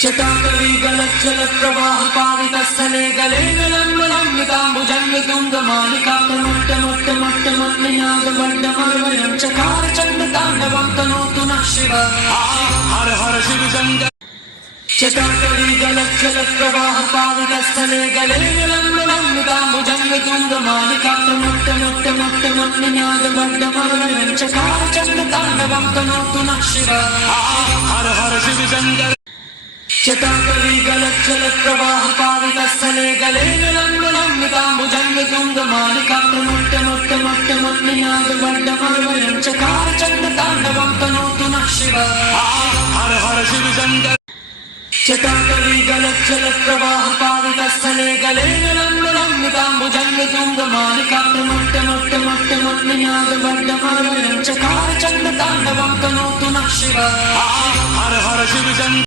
चटाकली गलज्जल प्रवाह पावितस्थले गले निलम्बलम्बिताम्बुजन्वितुङ्गमालिका प्रमुट्टमुट्टमुट्टमुट्टनिनादवड्डमर्वयं चकार चण्डताण्डवं तनोतु नः शिव हर हर शिव शङ्कर चटाकली गलज्जल प्रवाह पावितस्थले गले निलम्बलम्बिताम्बुजन्वितुङ्गमालिका प्रमुट्टमुट्टमुट्टमुट्टनिनादवड्डमर्वयं चकार चण्डताण्डवं तनोतु नः शिव हर हर शिव शङ्कर चटाकली गलज्जल प्रवाह पावितस्थले गले निलम्बलम्बिताम्बुजन्वितुङ्गमालिका प्रमुट्टमुट्टमुट्टमुट्टनिनादवड्डमर्वयं चकार चण्डताण्डवं तनोतु नः शिव हर हर शिव शङ्कर चटाकली गलज्जल प्रवाह पावितस्थले गले निलम्बलम्बिताम्बुजन्वितुङ्गमालिका प्रमुट्टमुट्टमुट्टमुट्टनिनादवड्डमर्वयं चकार चण्डताण्डवं तनोतु नः शिव हर हर शिव शङ्कर।